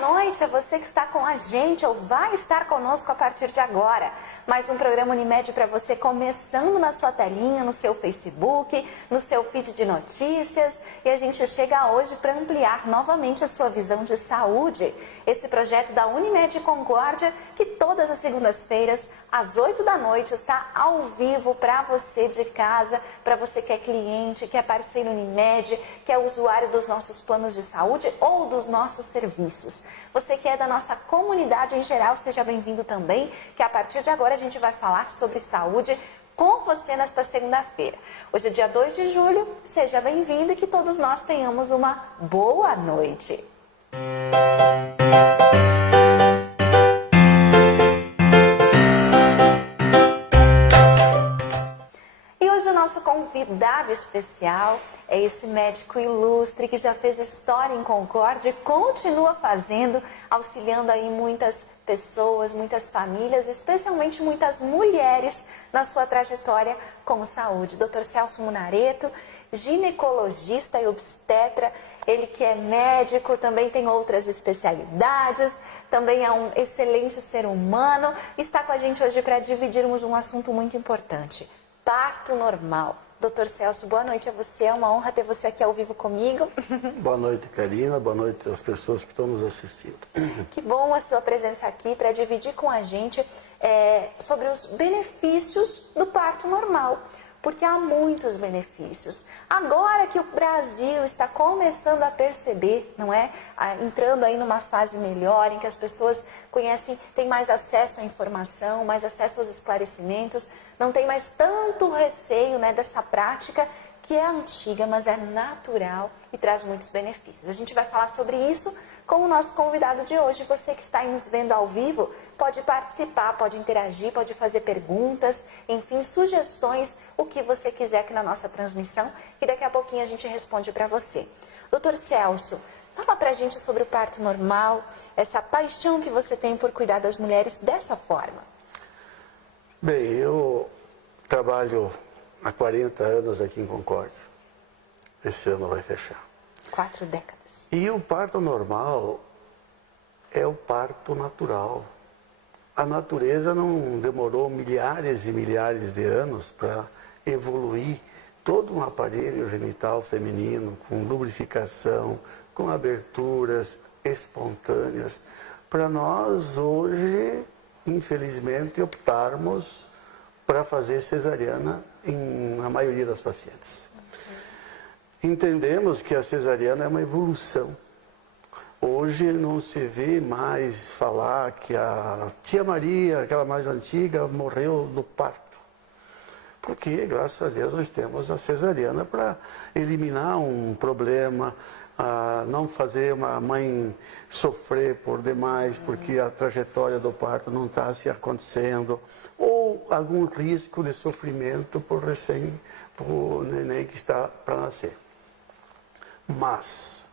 noite a você que está com a gente ou vai estar conosco a partir de agora. Mais um programa Unimed para você começando na sua telinha, no seu Facebook, no seu feed de notícias. E a gente chega hoje para ampliar novamente a sua visão de saúde. Esse projeto da Unimed Concórdia, que todas as segundas-feiras, às 8 da noite, está ao vivo para você de casa, para você que é cliente, que é parceiro Unimed, que é usuário dos nossos planos de saúde ou dos nossos serviços. Você que é da nossa comunidade em geral, seja bem-vindo também, que a partir de agora a gente vai falar sobre saúde com você nesta segunda-feira. Hoje é dia 2 de julho, seja bem-vindo e que todos nós tenhamos uma boa noite. E hoje o nosso convidado especial é esse médico ilustre que já fez história em Concórdia e continua fazendo, auxiliando aí muitas pessoas, muitas famílias, especialmente muitas mulheres na sua trajetória com saúde. Dr. Celso Munareto, ginecologista e obstetra, ele que é médico, também tem outras especialidades, também é um excelente ser humano, está com a gente hoje para dividirmos um assunto muito importante, parto normal. Dr. Celso, boa noite a você, é uma honra ter você aqui ao vivo comigo. Boa noite, Karina, boa noite às pessoas que estão nos assistindo. Que bom a sua presença aqui para dividir com a gente sobre os benefícios do parto normal, porque há muitos benefícios. Agora que o Brasil está começando a perceber, não é? Entrando aí numa fase melhor, em que as pessoas conhecem, têm mais acesso à informação, mais acesso aos esclarecimentos, não tem mais tanto receio, né, dessa prática que é antiga, mas é natural e traz muitos benefícios. A gente vai falar sobre isso com o nosso convidado de hoje. Você que está aí nos vendo ao vivo, pode participar, pode interagir, pode fazer perguntas, enfim, sugestões, o que você quiser aqui na nossa transmissão, que daqui a pouquinho a gente responde para você. Doutor Celso, fala pra gente sobre o parto normal, essa paixão que você tem por cuidar das mulheres dessa forma. Bem, eu trabalho há 40 anos aqui em Concórdia. Esse ano vai fechar. 4 décadas. E o parto normal é o parto natural. A natureza não demorou milhares e milhares de anos para evoluir todo um aparelho genital feminino com lubrificação, com aberturas espontâneas, para nós hoje, infelizmente, optarmos para fazer cesariana na maioria das pacientes. Entendemos que a cesariana é uma evolução. Hoje não se vê mais falar que a tia Maria, aquela mais antiga, morreu no parto. Porque, graças a Deus, nós temos a cesariana para eliminar um problema, não fazer uma mãe sofrer por demais, porque a trajetória do parto não está se acontecendo, ou algum risco de sofrimento por neném que está para nascer. Mas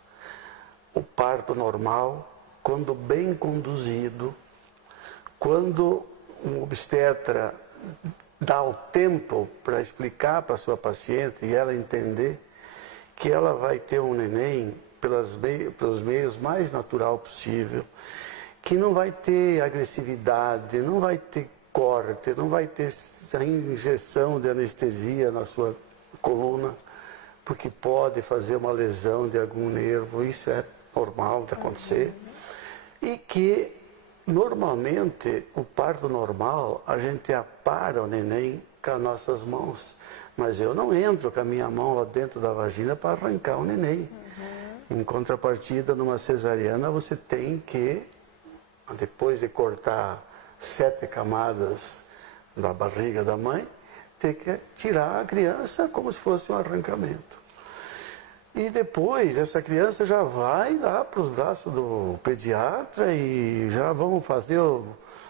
o parto normal, quando bem conduzido, quando um obstetra dá o tempo para explicar para a sua paciente e ela entender que ela vai ter um neném pelos meios mais natural possível, que não vai ter agressividade, não vai ter corte, não vai ter a injeção de anestesia na sua coluna, porque pode fazer uma lesão de algum nervo, isso é normal de acontecer. E que, normalmente, o parto normal, a gente apara o neném com as nossas mãos. Mas eu não entro com a minha mão lá dentro da vagina para arrancar o neném. Em contrapartida, numa cesariana, você tem que, depois de cortar 7 camadas da barriga da mãe, ter que tirar a criança como se fosse um arrancamento. E depois, essa criança já vai lá para os braços do pediatra e já vão fazer a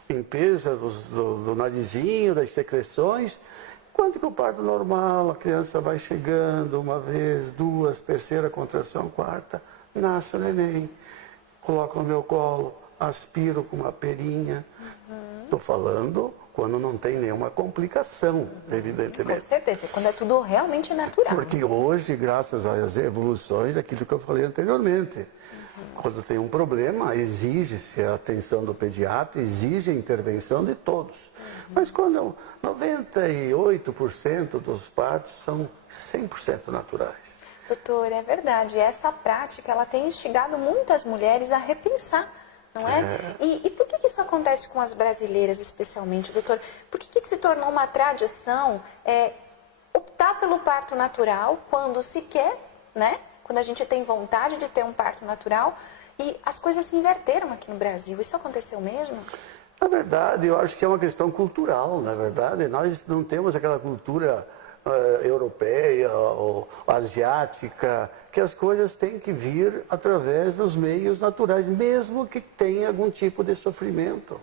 limpeza do narizinho, das secreções. Enquanto que o parto normal, a criança vai chegando uma vez, duas, terceira contração, quarta, nasce o neném, coloco no meu colo, aspiro com uma perinha, Estou falando quando não tem nenhuma complicação, evidentemente. Com certeza, quando é tudo realmente natural. Porque hoje, graças às evoluções, aquilo que eu falei anteriormente, quando tem um problema, exige-se a atenção do pediatra, exige a intervenção de todos. Mas quando 98% dos partos são 100% naturais. Doutor, é verdade. Essa prática, ela tem instigado muitas mulheres a repensar, não é? E por que isso acontece com as brasileiras, especialmente, doutor? Por que se tornou uma tradição optar pelo parto natural quando se quer, né? Quando a gente tem vontade de ter um parto natural, e as coisas se inverteram aqui no Brasil. Isso aconteceu mesmo? Na verdade, eu acho que é uma questão cultural, na verdade. Nós não temos aquela cultura europeia ou asiática, que as coisas têm que vir através dos meios naturais, mesmo que tenha algum tipo de sofrimento.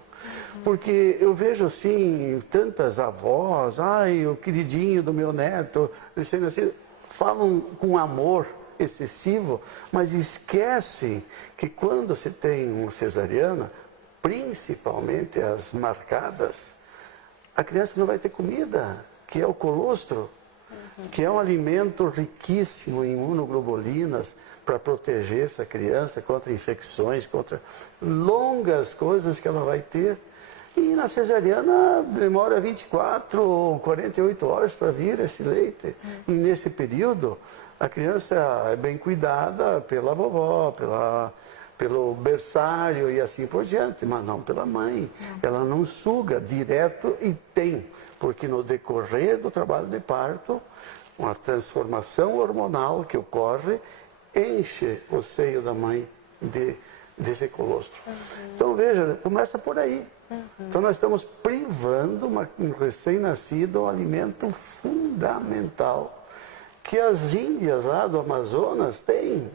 Porque eu vejo assim, tantas avós, ai, o queridinho do meu neto, assim, falam com amor excessivo, mas esquecem que quando se tem uma cesariana, principalmente as marcadas, a criança não vai ter comida, que é o colostro, que é um alimento riquíssimo em imunoglobulinas para proteger essa criança contra infecções, contra longas coisas que ela vai ter. E na cesariana demora 24 ou 48 horas para vir esse leite. E nesse período, a criança é bem cuidada pela vovó, pelo berçário e assim por diante, mas não pela mãe. Ela não suga direto e tem, porque no decorrer do trabalho de parto, uma transformação hormonal que ocorre, enche o seio da mãe desse colostro. Então veja, começa por aí. Então nós estamos privando um recém-nascido um alimento fundamental que as índias lá do Amazonas têm.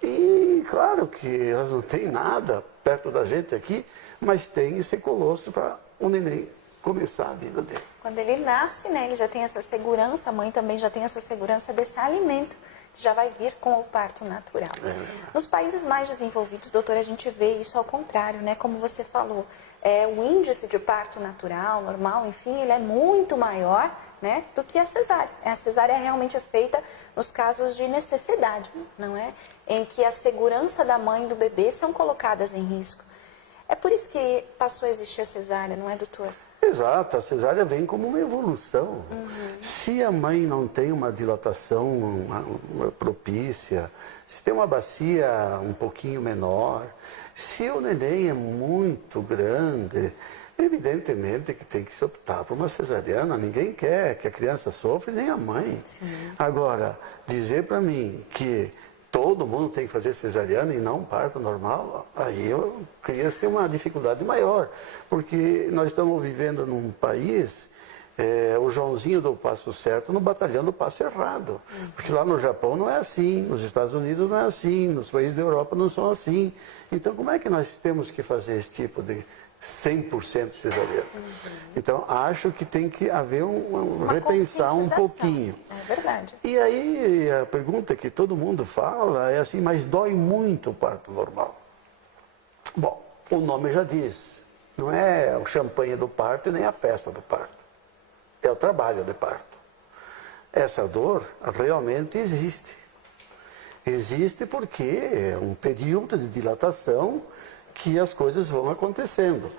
E claro que elas não têm nada perto da gente aqui, mas tem esse colostro para o neném começar a vida dele. Quando ele nasce, né, ele já tem essa segurança, a mãe também já tem essa segurança desse alimento, que já vai vir com o parto natural. Nos países mais desenvolvidos, doutor, a gente vê isso ao contrário, né, como você falou. O índice de parto natural, normal, enfim, ele é muito maior, né, do que a cesárea. A cesárea realmente é feita nos casos de necessidade, não é? Em que a segurança da mãe e do bebê são colocadas em risco. É por isso que passou a existir a cesárea, não é, doutor? Exato, a cesárea vem como uma evolução. Se a mãe não tem uma dilatação propícia, se tem uma bacia um pouquinho menor, se o neném é muito grande, evidentemente que tem que se optar por uma cesariana. Ninguém quer que a criança sofra, nem a mãe. Sim. Agora, dizer para mim que todo mundo tem que fazer cesariana e não parto normal, aí eu queria ser uma dificuldade maior, porque nós estamos vivendo num país, o Joãozinho do passo certo no batalhão do passo errado, porque lá no Japão não é assim, nos Estados Unidos não é assim, nos países da Europa não são assim. Então como é que nós temos que fazer esse tipo de 100% cesariana? Então acho que tem que haver repensar um pouquinho. É verdade. E aí a pergunta que todo mundo fala é assim, mas dói muito o parto normal? Bom, o nome já diz, não é o champanhe do parto e nem a festa do parto. É o trabalho de parto. Essa dor realmente existe. Existe porque é um período de dilatação que as coisas vão acontecendo.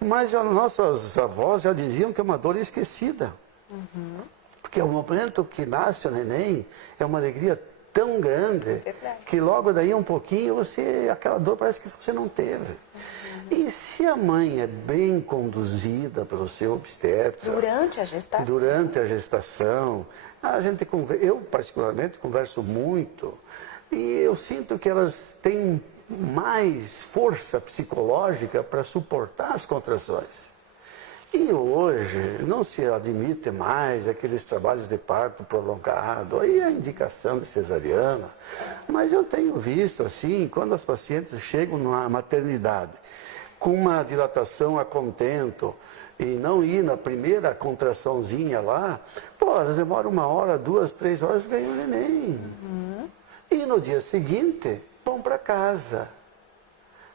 Mas as nossas avós já diziam que é uma dor esquecida. Porque o momento que nasce o neném é uma alegria tão grande que logo daí um pouquinho aquela dor parece que você não teve. E se a mãe é bem conduzida pelo seu obstetra... Durante a gestação. Durante a gestação. Eu particularmente converso muito e eu sinto que elas têm mais força psicológica para suportar as contrações. E hoje não se admite mais aqueles trabalhos de parto prolongado, aí a indicação de cesariana. Mas eu tenho visto assim, quando as pacientes chegam na maternidade com uma dilatação a contento e não ir na primeira contraçãozinha lá, elas demoram 1 hora, 2, 3 horas e ganham o neném. E no dia seguinte vão para casa.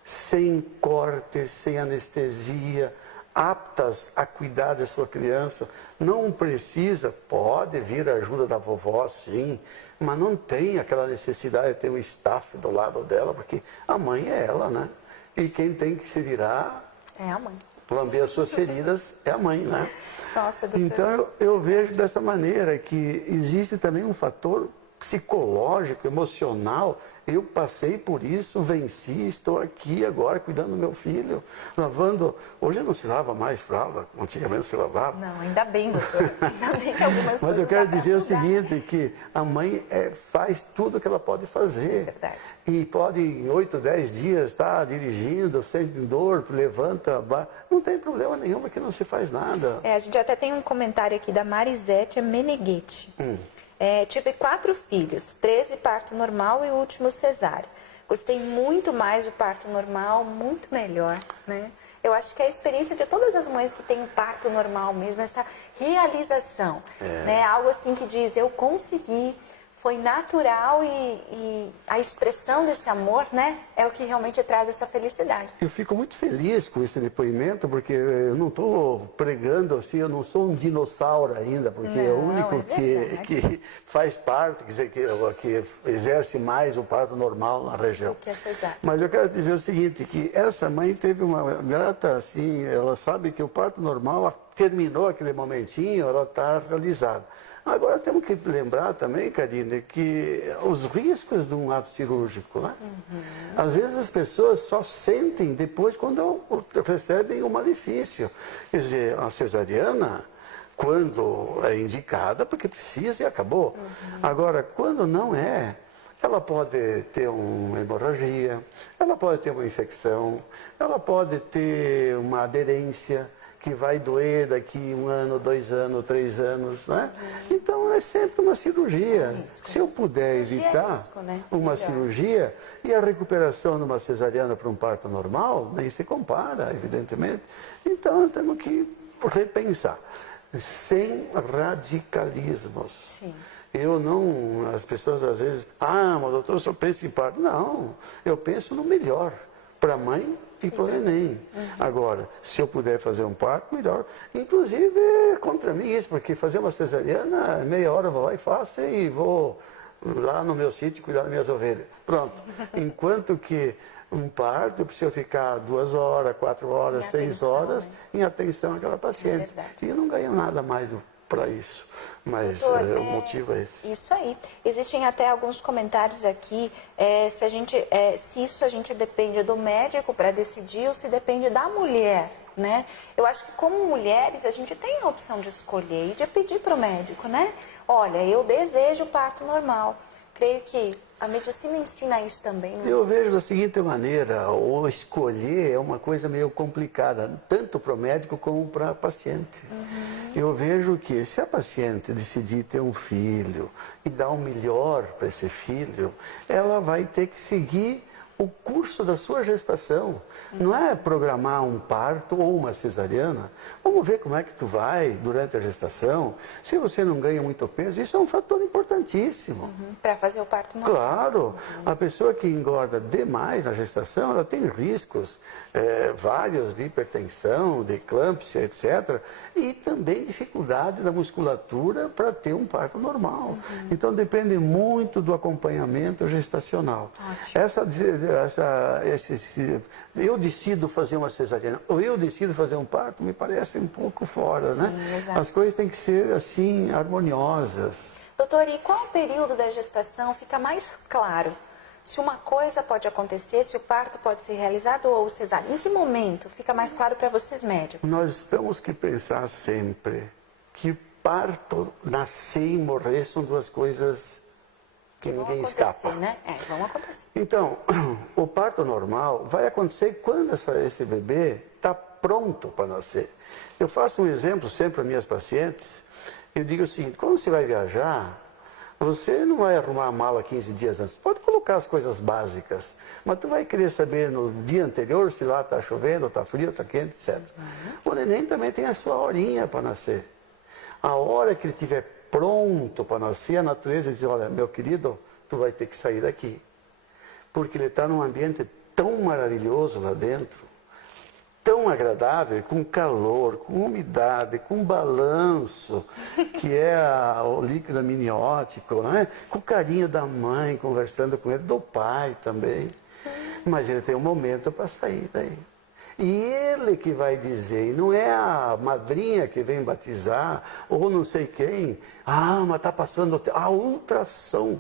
sem cortes, sem anestesia, aptas a cuidar da sua criança. Não precisa, pode vir a ajuda da vovó, sim, mas não tem aquela necessidade de ter um staff do lado dela, porque a mãe é ela, né? E quem tem que se virar, É a mãe. lamber as suas feridas, é a mãe, né? Nossa, doutora. Então eu vejo dessa maneira que existe também um fator psicológico, emocional. Eu passei por isso, venci, estou aqui agora cuidando do meu filho, lavando. Hoje não se lava mais fralda, antigamente se lavava. Não, ainda bem, doutora. Ainda bem que algumas coisas. Mas eu quero dá pra dizer o mudar. seguinte, que a mãe faz tudo o que ela pode fazer. Verdade. E pode em 8, 10 dias estar dirigindo, sem dor, levanta, não tem problema nenhum, porque não se faz nada. A gente até tem um comentário aqui da Marisete Meneghetti. Tive 4 filhos, 13 parto normal e o último cesárea. Gostei muito mais do parto normal, muito melhor, né? Eu acho que é a experiência de todas as mães que têm um parto normal mesmo, essa realização, né? Algo assim que diz, eu consegui, foi natural e a expressão desse amor, né? É o que realmente traz essa felicidade. Eu fico muito feliz com esse depoimento, porque eu não estou pregando assim, eu não sou um dinossauro ainda, porque é o único que faz parte, quer dizer, que exerce mais o parto normal na região. Do que a cesárea. Mas eu quero dizer o seguinte, que essa mãe teve uma grata, assim, ela sabe que o parto normal, ela terminou aquele momentinho, ela está realizada. Agora temos que lembrar também, Karine, que os riscos de um ato cirúrgico, né? Às vezes as pessoas só sentem depois quando recebem o malefício. Quer dizer, a cesariana, quando é indicada, porque precisa e acabou. Agora, quando não é, ela pode ter uma hemorragia, ela pode ter uma infecção, ela pode ter uma aderência, que vai doer daqui 1 ano, 2 anos, 3 anos, né? Então é sempre uma cirurgia. Se eu puder evitar uma cirurgia e a recuperação numa cesariana para um parto normal, nem se compara, evidentemente. Então temos que repensar, sem radicalismos. Sim. Eu não, as pessoas às vezes, mas doutor, só pensa em parto. Não, eu penso no melhor para a mãe e para o neném. Agora, se eu puder fazer um parto, melhor. Inclusive, é contra mim isso, porque fazer uma cesariana, meia hora eu vou lá e faço e vou lá no meu sítio cuidar das minhas ovelhas. Pronto. Enquanto que um parto, eu preciso ficar 2 horas, 4 horas, 6 horas em atenção àquela paciente. E eu não ganho nada mais para isso. Mas Doutor, o motivo é esse. Isso aí. Existem até alguns comentários aqui, se isso a gente depende do médico para decidir ou se depende da mulher, né? Eu acho que como mulheres a gente tem a opção de escolher e de pedir para o médico, né? Olha, eu desejo parto normal. Creio que a medicina ensina isso também. Né? Eu vejo da seguinte maneira, o escolher é uma coisa meio complicada, tanto para o médico como para a paciente. Eu vejo que se a paciente decidir ter um filho e dar o melhor para esse filho, ela vai ter que seguir o curso da sua gestação. Não é programar um parto ou uma cesariana. Vamos ver como é que tu vai durante a gestação. Se você não ganha muito peso, isso é um fator importantíssimo. Para fazer o parto normal. Claro, a pessoa que engorda demais na gestação, ela tem riscos vários de hipertensão, de eclâmpsia, etc. E também dificuldade da musculatura para ter um parto normal. Então depende muito do acompanhamento gestacional. Eu decido fazer uma cesariana ou eu decido fazer um parto, me parece um pouco fora, né? Exato. As coisas têm que ser assim, harmoniosas. Doutor, e qual período da gestação fica mais claro? Se uma coisa pode acontecer, se o parto pode ser realizado ou cesárea? Em que momento fica mais claro para vocês médicos? Nós temos que pensar sempre que parto, nascer e morrer são 2 coisas que ninguém escapa. Né? Vão acontecer. Então, o parto normal vai acontecer quando esse bebê está pronto para nascer. Eu faço um exemplo sempre para minhas pacientes. Eu digo o seguinte, quando você vai viajar, você não vai arrumar a mala 15 dias antes. Pode colocar as coisas básicas, mas tu vai querer saber no dia anterior se lá está chovendo, está frio, está quente, etc. O neném também tem a sua horinha para nascer. A hora que ele estiver pronto para nascer, a natureza diz, olha, meu querido, tu vai ter que sair daqui. Porque ele está num ambiente tão maravilhoso lá dentro, tão agradável, com calor, com umidade, com balanço, que é o líquido amniótico, né? Com o carinho da mãe, conversando com ele, do pai também. Mas ele tem um momento para sair daí. E ele que vai dizer, e não é a madrinha que vem batizar, ou não sei quem, mas está passando a ultrassom.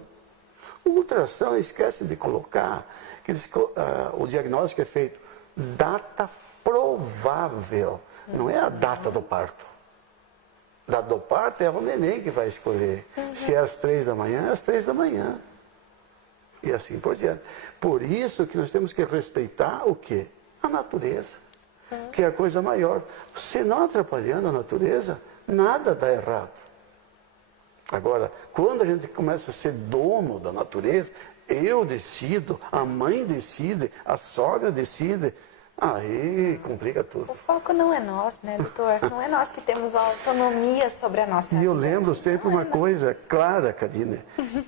O ultrassom esquece de colocar, que o diagnóstico é feito data provável, não é a data do parto. A data do parto é o neném que vai escolher. Se é às 3 da manhã, é às 3 da manhã. E assim por diante. Por isso que nós temos que respeitar o quê? A natureza, que é a coisa maior. Se não atrapalhando a natureza, nada dá errado. Agora, quando a gente começa a ser dono da natureza, eu decido, a mãe decide, a sogra decide, aí complica tudo. O foco não é nós, né, doutor? Não é nós que temos a autonomia sobre a nossa vida. E eu lembro sempre uma coisa clara, Karine,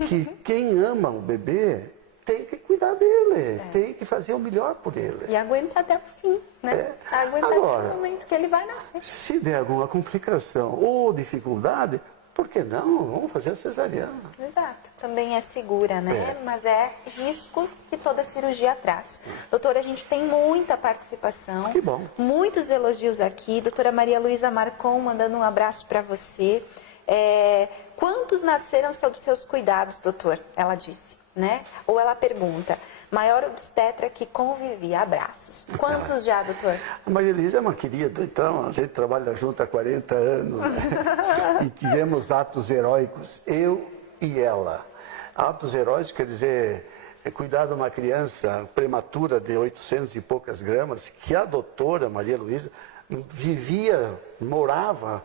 que quem ama o bebê tem que cuidar dele, tem que fazer o melhor por ele. E aguentar até o fim, né? Aguentar até o momento que ele vai nascer. Se der alguma complicação ou dificuldade, por que não? Vamos fazer a cesariana. Exato. Também é segura, né? Mas é riscos que toda cirurgia traz. Doutora, a gente tem muita participação. Que bom. Muitos elogios aqui. Doutora Maria Luísa Marcon mandando um abraço para você. Quantos nasceram sob seus cuidados, doutor? Ela disse, né? Ou ela pergunta, maior obstetra que convivi, abraços. Quantos já, doutor? A Maria Elisa é uma querida, então a gente trabalha junto há 40 anos, né? E tivemos atos heróicos, eu e ela. Atos heróicos quer dizer, cuidar de uma criança prematura de 800 e poucas gramas, que a doutora Maria Luísa vivia, morava,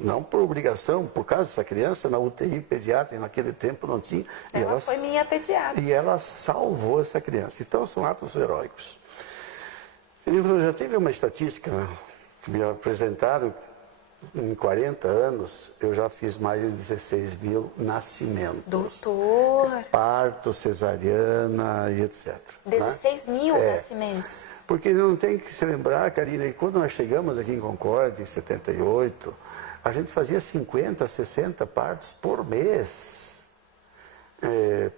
não por obrigação, por causa dessa criança, na UTI pediátrica, naquele tempo não tinha. Ela foi minha pediatra. E ela salvou essa criança. Então, são atos heróicos. Eu já tive uma estatística que me apresentaram, em 40 anos, eu já fiz mais de 16 mil nascimentos. Doutor! Parto, cesariana e etc. 16 mil nascimentos. Porque não tem que se lembrar, Karina, que quando nós chegamos aqui em Concórdia, em 78, a gente fazia 50, 60 partos por mês.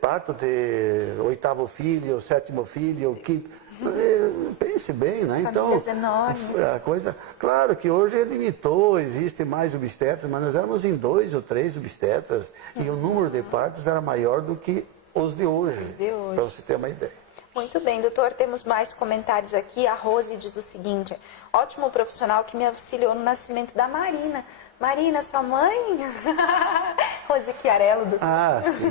Parto de 8º filho, 7º filho, 5º. Pense bem, né? Famílias enormes. A coisa, claro que hoje limitou, existem mais obstetras, mas nós éramos em 2 ou 3 obstetras e o número de partos era maior do que os de hoje. Para você ter uma ideia. Muito bem, doutor, temos mais comentários aqui. A Rose diz o seguinte, ótimo profissional que me auxiliou no nascimento da Marina. Marina, sua mãe? Rose Chiarello, doutor. Sim.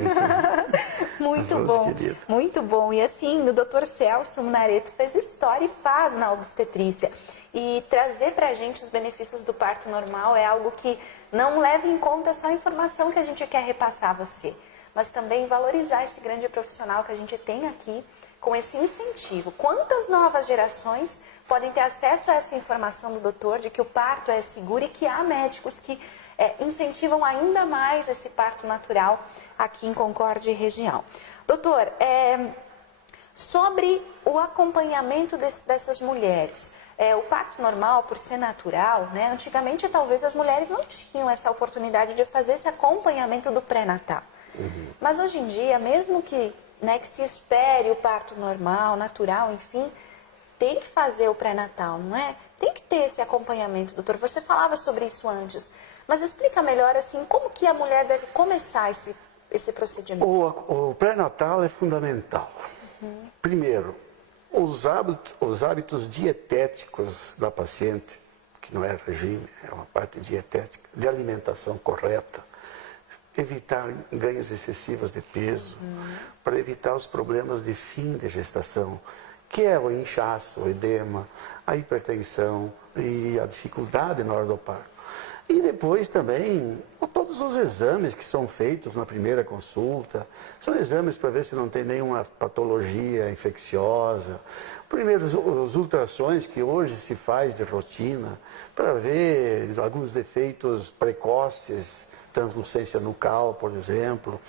Muito bom, querida. Muito bom. E assim, o doutor Celso Munareto fez história e faz na obstetrícia. E trazer pra gente os benefícios do parto normal é algo que não leva em conta só a informação que a gente quer repassar a você, mas também valorizar esse grande profissional que a gente tem aqui, com esse incentivo. Quantas novas gerações podem ter acesso a essa informação do doutor, de que o parto é seguro e que há médicos que incentivam ainda mais esse parto natural aqui em Concórdia e região. Doutor, sobre o acompanhamento dessas mulheres, o parto normal, por ser natural, né, antigamente talvez as mulheres não tinham essa oportunidade de fazer esse acompanhamento do pré-natal. Mas hoje em dia, mesmo que se espere o parto normal, natural, enfim, tem que fazer o pré-natal, não é? Tem que ter esse acompanhamento, doutor. Você falava sobre isso antes, mas explica melhor assim, como que a mulher deve começar esse procedimento? O pré-natal é fundamental. Primeiro, os hábitos dietéticos da paciente, que não é regime, é uma parte dietética, de alimentação correta, evitar ganhos excessivos de peso, para evitar os problemas de fim de gestação, que é o inchaço, o edema, a hipertensão e a dificuldade na hora do parto. E depois também, todos os exames que são feitos na primeira consulta, são exames para ver se não tem nenhuma patologia infecciosa. Primeiro, os ultrassons que hoje se faz de rotina, para ver alguns defeitos precoces, translucência nucal, por exemplo,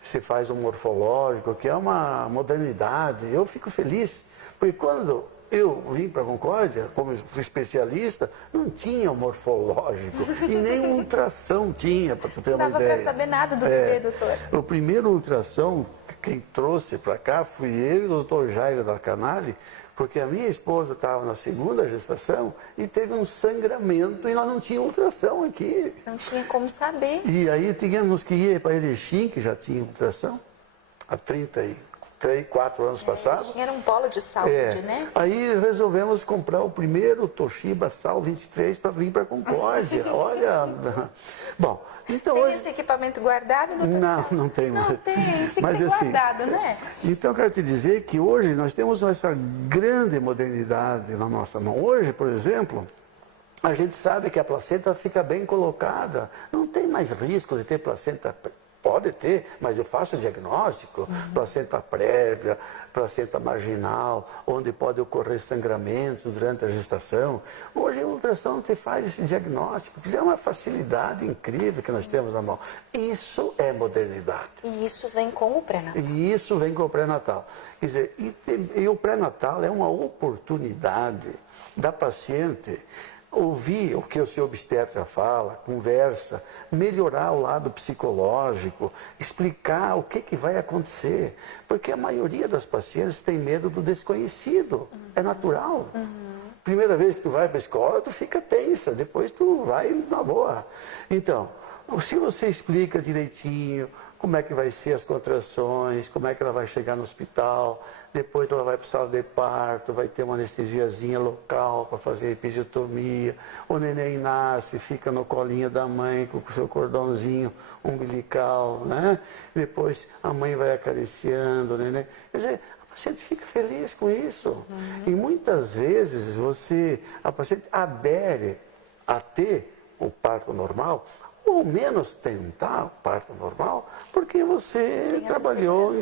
se faz um morfológico, que é uma modernidade. Eu fico feliz, Porque quando eu vim para a Concórdia, como especialista, não tinha o morfológico e nem ultrassom tinha, para tu ter uma Não dava ideia. para saber nada do bebê, doutor. O primeiro ultrassom, quem trouxe para cá, fui eu e o doutor Jairo da Canale, porque a minha esposa estava na segunda gestação e teve um sangramento e nós não tínhamos ultrassom aqui. Não tinha como saber. E aí tínhamos que ir para Erechim, que já tinha ultrassom, há 34 anos passados. Era um polo de saúde, né? Aí resolvemos comprar o primeiro Toshiba Sal 23 para vir para Concórdia. Olha. Bom, então Tem hoje... esse equipamento guardado, doutor? Não, não tem. Não tem, tinha que Mas, ter assim, guardado, né? Então eu quero te dizer que hoje nós temos essa grande modernidade na nossa mão. Hoje, por exemplo, a gente sabe que a placenta fica bem colocada. Não tem mais risco de ter placenta. Pode ter, mas eu faço diagnóstico, placenta prévia, placenta marginal, onde pode ocorrer sangramentos durante a gestação. Hoje a ultrassom te faz esse diagnóstico, que é uma facilidade incrível que nós temos na mão. Isso é modernidade. E isso vem com o pré-natal. E isso vem com o pré-natal. Quer dizer, e o pré-natal é uma oportunidade da paciente ouvir o que o seu obstetra fala, conversa, melhorar o lado psicológico, explicar o que vai acontecer. Porque a maioria das pacientes tem medo do desconhecido. É natural. Primeira vez que tu vai para a escola, tu fica tensa, depois tu vai na boa. Então, se você explica direitinho como é que vai ser as contrações, como é que ela vai chegar no hospital, depois ela vai para a sala de parto, vai ter uma anestesiazinha local para fazer episiotomia, o neném nasce, fica no colinho da mãe com o seu cordãozinho umbilical, né? Depois a mãe vai acariciando o neném. Quer dizer, a paciente fica feliz com isso. E muitas vezes a paciente adere a ter o parto normal, ou ao menos tentar o parto normal, porque você trabalhou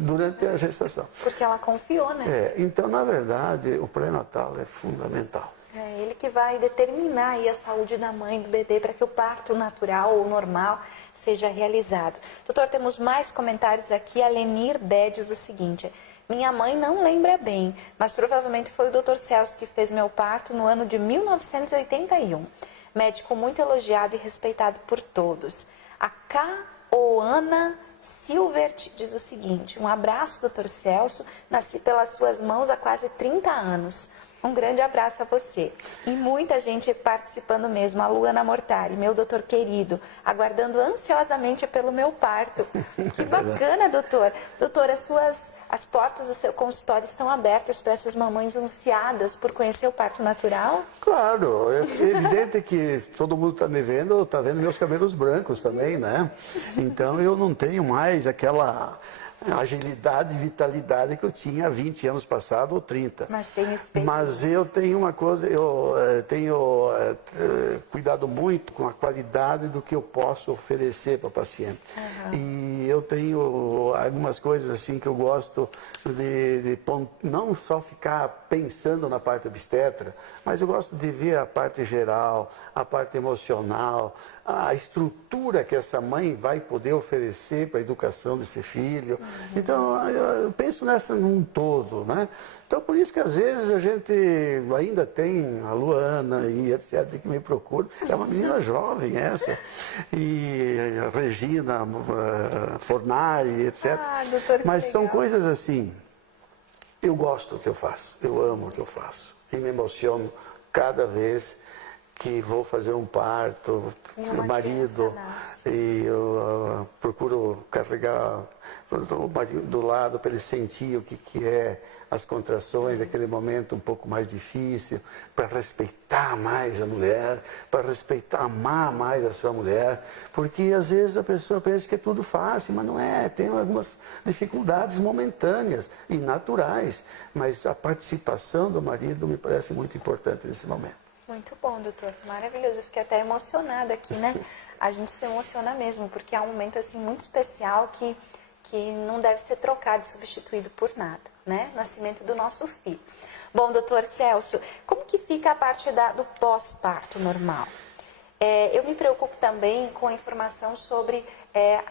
durante a gestação. Porque ela confiou, né? Então, na verdade, o pré-natal é fundamental. É ele que vai determinar aí a saúde da mãe e do bebê para que o parto natural ou normal seja realizado. Doutor, temos mais comentários aqui. A Lenir B diz o seguinte: minha mãe não lembra bem, mas provavelmente foi o doutor Celso que fez meu parto no ano de 1981. Médico muito elogiado e respeitado por todos. A Caoana Silvert diz o seguinte: um abraço, doutor Celso, nasci pelas suas mãos há quase 30 anos. Um grande abraço a você. E muita gente participando mesmo. A Luana Mortari, meu doutor querido, aguardando ansiosamente pelo meu parto. Que bacana, doutor. Doutor, as portas do seu consultório estão abertas para essas mamães ansiadas por conhecer o parto natural? Claro, é evidente que todo mundo está me vendo, está vendo meus cabelos brancos também, né? Então eu não tenho mais aquela agilidade e vitalidade que eu tinha há 20 anos passado ou 30. Mas tem experiência. Mas eu tenho uma coisa, eu tenho cuidado muito com a qualidade do que eu posso oferecer para o paciente. E eu tenho algumas coisas assim que eu gosto de não só ficar pensando na parte obstetra, mas eu gosto de ver a parte geral, a parte emocional, a estrutura que essa mãe vai poder oferecer para a educação desse filho. Então, eu penso nessa num todo, né? Então, por isso que às vezes a gente ainda tem a Luana e etc. que me procura. É uma menina jovem essa. E a Regina Fornari, etc. Doutor, mas que são legal. coisas assim. Eu gosto do que eu faço, eu amo o que eu faço. E me emociono cada vez que vou fazer um parto, o marido, e eu procuro carregar o marido do lado para ele sentir o que é as contrações, aquele momento um pouco mais difícil, para respeitar mais a mulher, para respeitar, amar mais a sua mulher, porque às vezes a pessoa pensa que é tudo fácil, mas não é, tem algumas dificuldades momentâneas e naturais, mas a participação do marido me parece muito importante nesse momento. Muito bom, doutor. Maravilhoso. Eu fiquei até emocionada aqui, né? A gente se emociona mesmo, porque é um momento assim muito especial que não deve ser trocado e substituído por nada, né? Nascimento do nosso filho. Bom, doutor Celso, como que fica a parte do pós-parto normal? Eu me preocupo também com a informação sobre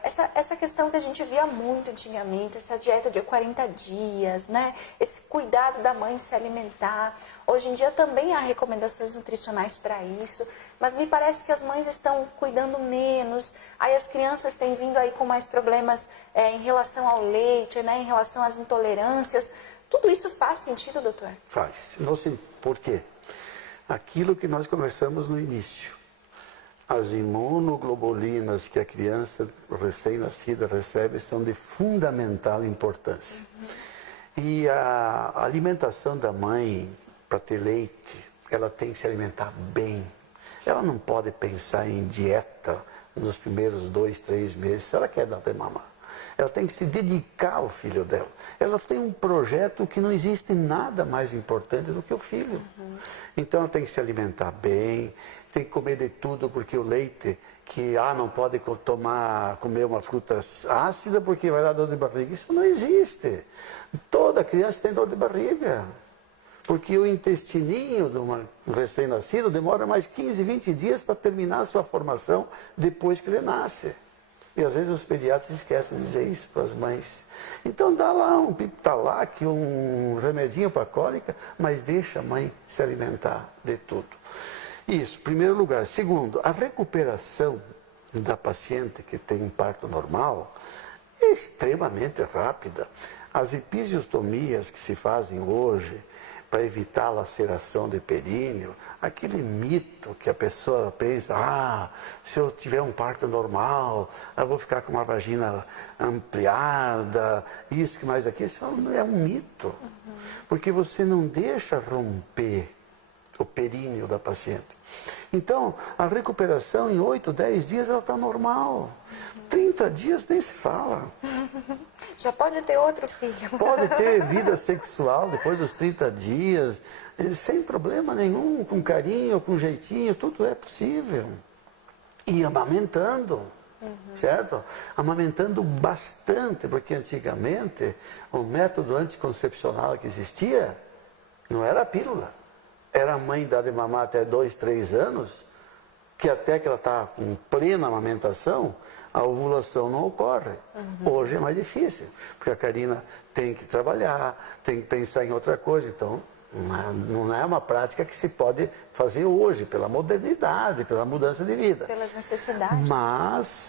essa questão que a gente via muito antigamente, essa dieta de 40 dias, né? Esse cuidado da mãe se alimentar. Hoje em dia também há recomendações nutricionais para isso, mas me parece que as mães estão cuidando menos, aí as crianças têm vindo aí com mais problemas em relação ao leite, né? Em relação às intolerâncias. Tudo isso faz sentido, doutor? Faz. Não sei por quê. Aquilo que nós conversamos no início. As imunoglobulinas que a criança recém-nascida recebe são de fundamental importância. E a alimentação da mãe, para ter leite, ela tem que se alimentar bem. Ela não pode pensar em dieta nos primeiros 2, 3 meses, se ela quer dar de mamar. Ela tem que se dedicar ao filho dela. Ela tem um projeto que não existe nada mais importante do que o filho. Então ela tem que se alimentar bem, tem que comer de tudo, porque o leite, que não pode comer uma fruta ácida porque vai dar dor de barriga. Isso não existe. Toda criança tem dor de barriga. Porque o intestininho de um recém-nascido demora mais 15, 20 dias para terminar a sua formação depois que ele nasce. E às vezes os pediatras esquecem de dizer isso para as mães. Então dá lá um Piptalac, um remedinho para cólica, mas deixa a mãe se alimentar de tudo. Isso, primeiro lugar. Segundo, a recuperação da paciente que tem um parto normal é extremamente rápida. As episiotomias que se fazem hoje para evitar a laceração de períneo, aquele mito que a pessoa pensa, se eu tiver um parto normal, eu vou ficar com uma vagina ampliada, isso que mais aquilo, isso é um mito. Porque você não deixa romper o períneo da paciente. Então, a recuperação em 8, 10 dias ela está normal. 30 dias nem se fala. Já pode ter outro filho. Pode ter vida sexual depois dos 30 dias, sem problema nenhum, com carinho, com jeitinho, tudo é possível. E amamentando, certo? Amamentando bastante, porque antigamente o método anticoncepcional que existia não era a pílula. Era a mãe dar de mamar até 2, 3 anos, que até que ela está com plena amamentação, a ovulação não ocorre. Hoje é mais difícil, porque a Karina tem que trabalhar, tem que pensar em outra coisa. Então, não é uma prática que se pode fazer hoje, pela modernidade, pela mudança de vida. Pelas necessidades.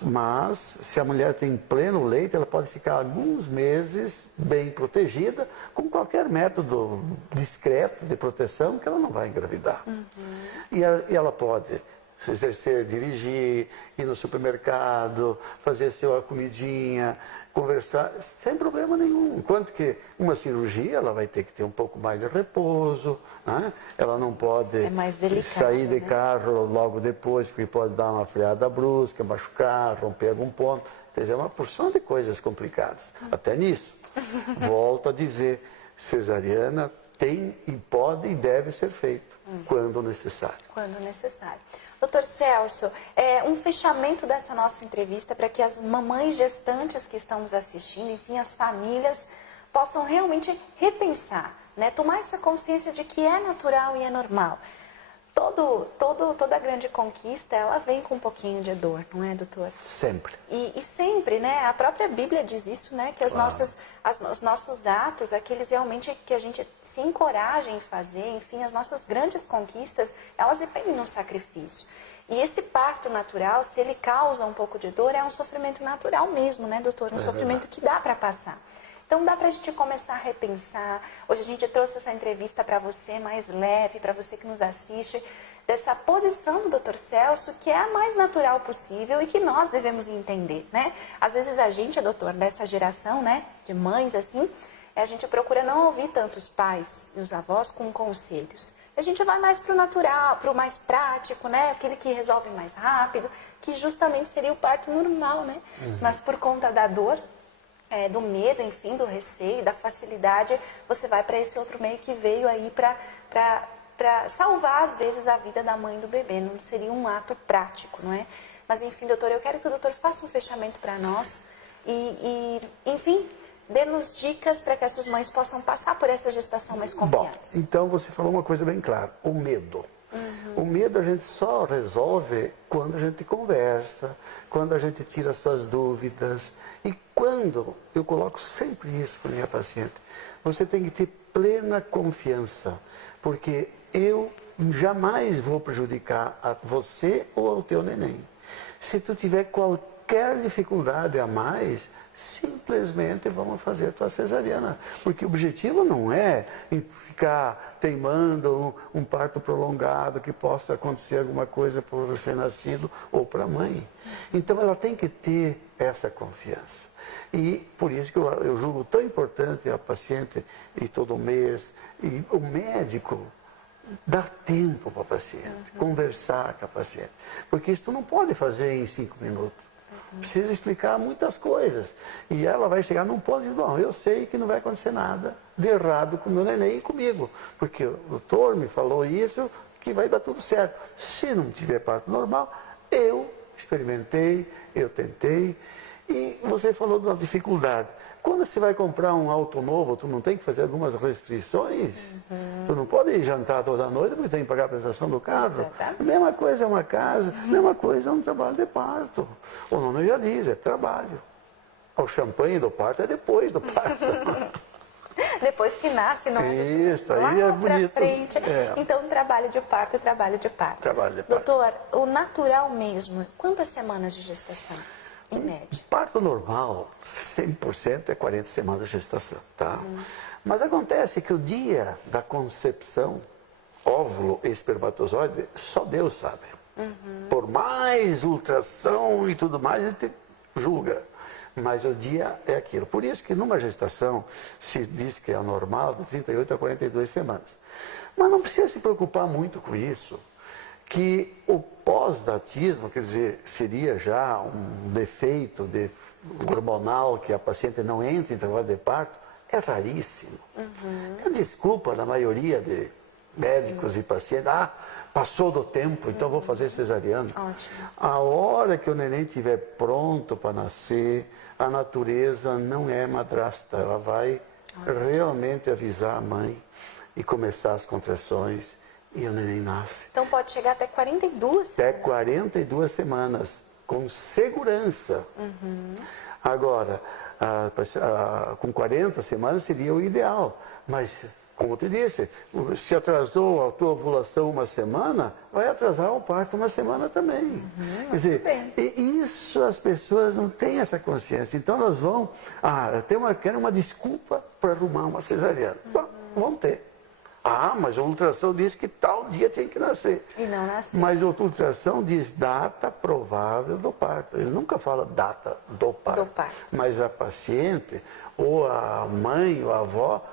Mas, se a mulher tem pleno leite, ela pode ficar alguns meses bem protegida, com qualquer método discreto de proteção, que ela não vai engravidar. E ela pode se exercer, dirigir, ir no supermercado, fazer sua comidinha, conversar, sem problema nenhum. Enquanto que uma cirurgia, ela vai ter que ter um pouco mais de repouso, né? Ela não pode sair de carro logo depois, porque pode dar uma freada brusca, machucar, romper algum ponto. Quer dizer, é uma porção de coisas complicadas. Até nisso. Volto a dizer, cesariana tem e pode e deve ser feito, quando necessário. Quando necessário. Doutor Celso, um fechamento dessa nossa entrevista para que as mamães gestantes que estão nos assistindo, enfim, as famílias, possam realmente repensar, né? Tomar essa consciência de que é natural e é normal. Toda grande conquista, ela vem com um pouquinho de dor, não é, doutor? Sempre. E sempre, né? A própria Bíblia diz isso, né? Que os nossos atos, aqueles realmente que a gente se encoraja em fazer, enfim, as nossas grandes conquistas, elas dependem do sacrifício. E esse parto natural, se ele causa um pouco de dor, é um sofrimento natural mesmo, né, doutor? Um sofrimento que dá para passar. Então dá para a gente começar a repensar. Hoje a gente trouxe essa entrevista para você mais leve, para você que nos assiste, dessa posição do Dr. Celso, que é a mais natural possível e que nós devemos entender, né? Às vezes a gente, doutor, dessa geração, né, de mães assim, a gente procura não ouvir tanto os pais e os avós com conselhos. A gente vai mais para o natural, para o mais prático, né? Aquele que resolve mais rápido, que justamente seria o parto normal, né? Mas por conta da dor, do medo, enfim, do receio, da facilidade, você vai para esse outro meio que veio aí para salvar, às vezes, a vida da mãe e do bebê. Não seria um ato prático, não é? Mas, enfim, doutor, eu quero que o doutor faça um fechamento para nós enfim, dê-nos dicas para que essas mães possam passar por essa gestação mais confiantes. Bom, então você falou uma coisa bem clara, o medo. O medo a gente só resolve quando a gente conversa, quando a gente tira as suas dúvidas. E quando, eu coloco sempre isso para a minha paciente, você tem que ter plena confiança, porque eu jamais vou prejudicar a você ou ao teu neném. Se tu tiver qualquer dificuldade a mais, simplesmente vamos fazer a tua cesariana. Porque o objetivo não é ficar teimando um parto prolongado, que possa acontecer alguma coisa para o recém-nascido ou para a mãe. Então ela tem que ter essa confiança. E por isso que eu julgo tão importante a paciente ir todo mês, e o médico dar tempo para a paciente, conversar com a paciente. Porque isso tu não pode fazer em 5 minutos. Precisa explicar muitas coisas. E ela vai chegar num ponto e dizer, bom, eu sei que não vai acontecer nada de errado com o meu neném e comigo. Porque o doutor me falou isso, que vai dar tudo certo. Se não tiver parto normal, eu experimentei, eu tentei. E você falou da dificuldade. Quando você vai comprar um auto novo, tu não tem que fazer algumas restrições? Tu não pode ir jantar toda noite porque tem que pagar a prestação do carro. Exatamente. A mesma coisa é uma casa, a mesma coisa é um trabalho de parto. O nome já diz, é trabalho. O champanhe do parto é depois do parto. Depois que nasce, não é? Isso, Lá aí é pra bonito. frente. É. Então, trabalho de parto é trabalho de parto. Trabalho de parto. Doutor, o natural mesmo, quantas semanas de gestação, em média? Parto normal, 100% é 40 semanas de gestação, tá? Mas acontece que o dia da concepção, óvulo e espermatozoide, só Deus sabe. Por mais ultrassom e tudo mais, a gente julga. Mas o dia é aquilo. Por isso que numa gestação se diz que é normal de 38 a 42 semanas. Mas não precisa se preocupar muito com isso, que o pós-datismo, quer dizer, seria já um defeito hormonal que a paciente não entra em trabalho de parto, é raríssimo. É desculpa da maioria de médicos e pacientes, passou do tempo, então vou fazer cesariana. Ótimo. A hora que o neném estiver pronto para nascer, a natureza não é madrasta, ela vai realmente avisar a mãe e começar as contrações e o neném nasce. Então, pode chegar até 42 Até semanas. 42 semanas, com segurança. Agora, com 40 semanas seria o ideal, mas, como eu te disse, se atrasou a tua ovulação uma semana, vai atrasar o parto uma semana também. Quer dizer, e isso as pessoas não têm essa consciência, então elas vão, quero uma desculpa para arrumar uma cesariana. Bom, vão ter. Mas a ultrassom diz que tal dia tem que nascer. E não nasceu. Mas a ultrassom diz data provável do parto. Ele nunca fala data do parto. Do parto. Mas a paciente, ou a mãe, ou a avó,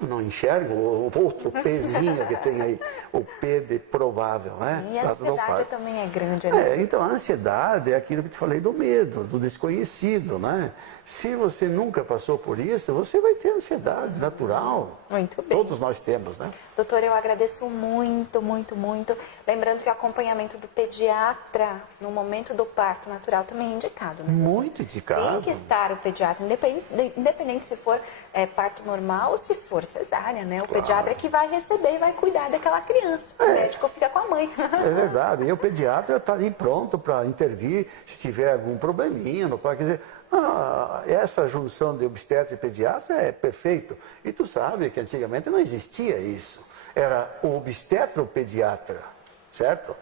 não enxerga o outro Pzinho que tem aí, o P de provável, né? E a Data do ansiedade parto. também é grande, né? Então a ansiedade é aquilo que te falei do medo, do desconhecido, né? Se você nunca passou por isso, você vai ter ansiedade natural. Muito bem. Todos nós temos, né? Doutor, eu agradeço muito, muito, muito. Lembrando que o acompanhamento do pediatra no momento do parto natural também é indicado, né? Muito indicado. Tem que estar o pediatra, independente se for parto normal ou se for cesárea, né? O pediatra é que vai receber e vai cuidar daquela criança. O médico fica com a mãe. É verdade. E o pediatra está ali pronto para intervir se tiver algum probleminha no parto. Quer dizer, essa junção de obstetra e pediatra é perfeito. E tu sabe que antigamente não existia isso. Era o obstetra ou o pediatra, certo?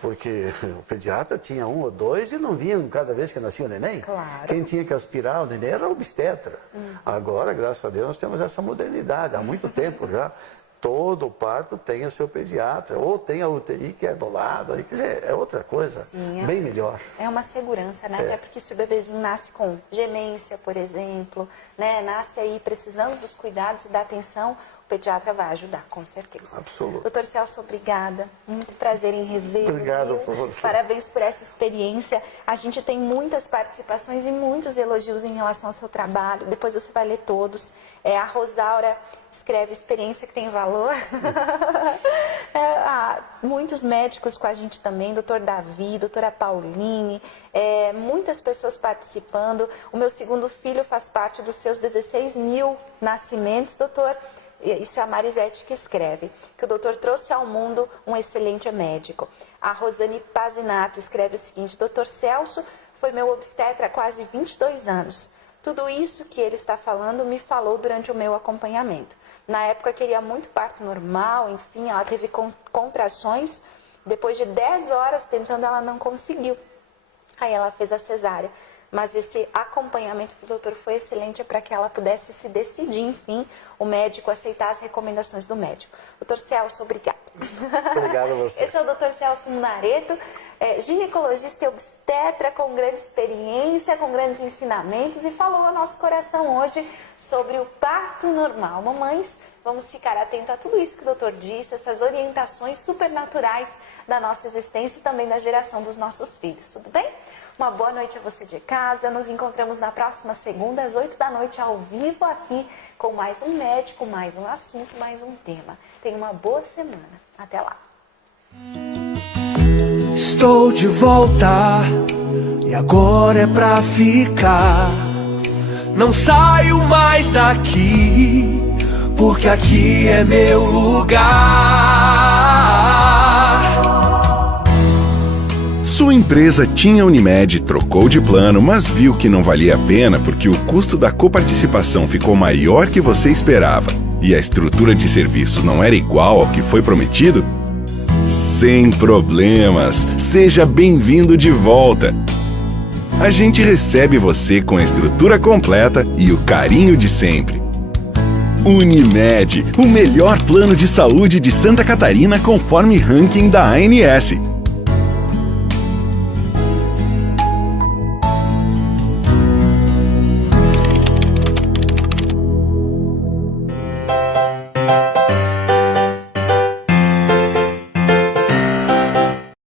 Porque o pediatra tinha um ou dois e não vinham cada vez que nascia o neném. Claro. Quem tinha que aspirar o neném era o obstetra. Agora, graças a Deus, nós temos essa modernidade. Há muito tempo já. Todo parto tem o seu pediatra, ou tem a UTI que é do lado, quer dizer, é outra coisa, Sim, bem melhor. É uma segurança, né? Até porque se o bebezinho nasce com gemência, por exemplo, né? Nasce aí precisando dos cuidados e da atenção, o pediatra vai ajudar, com certeza. Absoluto. Doutor Celso, obrigada. Muito prazer em revê-lo. Obrigado viu? por você. Parabéns por essa experiência. A gente tem muitas participações e muitos elogios em relação ao seu trabalho. Depois você vai ler todos. A Rosaura escreve experiência que tem valor. Muitos médicos com a gente também, doutor Davi, doutora Pauline, muitas pessoas participando. O meu segundo filho faz parte dos seus 16 mil nascimentos, doutor. isso é a Marisete que escreve, que o doutor trouxe ao mundo um excelente médico. A Rosane Pazinato escreve o seguinte: doutor Celso foi meu obstetra há quase 22 anos. Tudo isso que ele está falando me falou durante o meu acompanhamento. Na época queria muito parto normal, enfim, ela teve contrações. Depois de 10 horas tentando, ela não conseguiu. Aí ela fez a cesárea. Mas esse acompanhamento do doutor foi excelente para que ela pudesse se decidir, enfim, o médico aceitar as recomendações do médico. Doutor Celso, obrigada. Obrigado a você. Esse é o doutor Celso Munareto, ginecologista e obstetra com grande experiência, com grandes ensinamentos, e falou ao nosso coração hoje sobre o parto normal. Mamães, vamos ficar atentos a tudo isso que o doutor disse, essas orientações supernaturais da nossa existência e também da geração dos nossos filhos, tudo bem? Uma boa noite a você de casa. Nos encontramos na próxima segunda, às 8 da noite, ao vivo aqui, com mais um médico, mais um assunto, mais um tema. Tenha uma boa semana. Até lá. Estou de volta e agora é pra ficar. Não saio mais daqui, porque aqui é meu lugar. Sua empresa tinha Unimed, trocou de plano, mas viu que não valia a pena porque o custo da coparticipação ficou maior que você esperava e a estrutura de serviços não era igual ao que foi prometido? Sem problemas, seja bem-vindo de volta. A gente recebe você com a estrutura completa e o carinho de sempre. Unimed, o melhor plano de saúde de Santa Catarina conforme ranking da ANS.